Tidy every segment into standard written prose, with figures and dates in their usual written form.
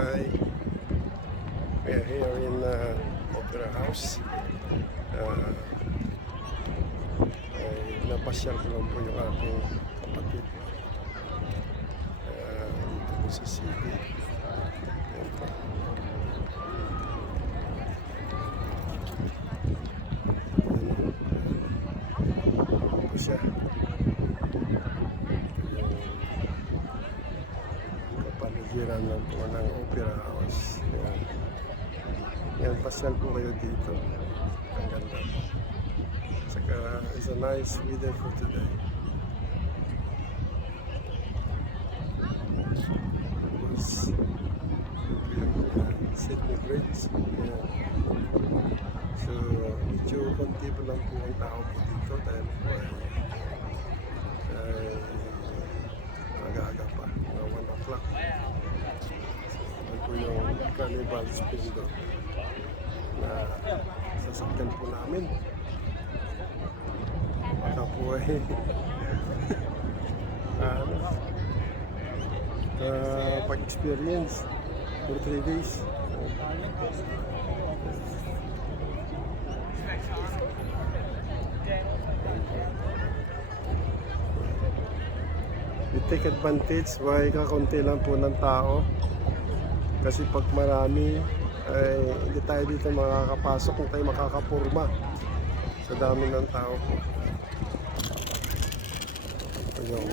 Hi. We are here in Opera House. Ay napasyal ko lang po yung aking kapatid dito po sa city. Ayan po. Ayan po siya. Kapaligiran lang po ng Opera House. Ayan. Yan, pasyal po kayo dito. Ang ganda po. Saka, it's a nice weather for today. Sydney Bridge. Ayan. So, medyo konti po lang po ang tao po dito dahil po ay aga-aga pa, mga 1 o'clock. So, po yung Carnival Splendor na sasakyan po namin. Baka po ay pag-experience for 3 days. We take advantage, may kakunti lang po ng tao. Kasi pag marami, ay hindi tayo dito makakapasok, hindi tayo makakapurma sa dami ng tao po. Ito yung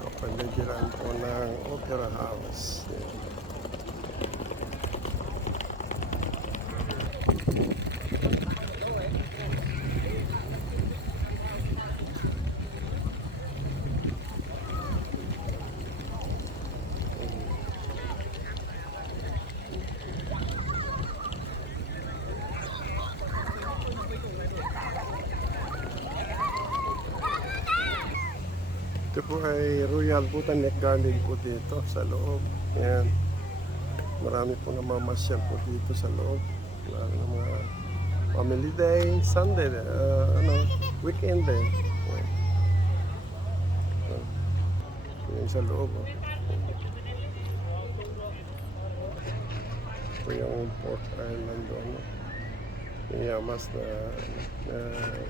kapaligiran po ng Opera House. Ito po ay Royal Botanic Garden po dito sa loob. Ayan. Marami po namamasyal po dito sa loob. Lalo ng mga family day, Sunday, weekend day. Ayan. Ayan sa loob. Oh. Ito yung Port Island doon. Yamas na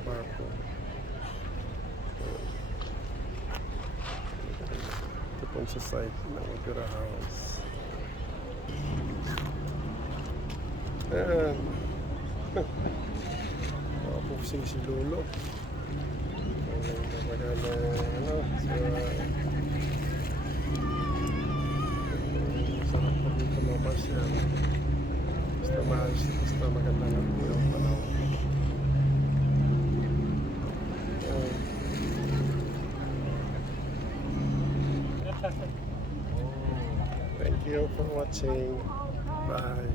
barko. Ito po sa site ng Opera House. Ayan. Makapusing si Lolo. Sarap po dito mamasya. Basta maayos, basta maganda lang po yung panahon. Thank you for watching. Bye.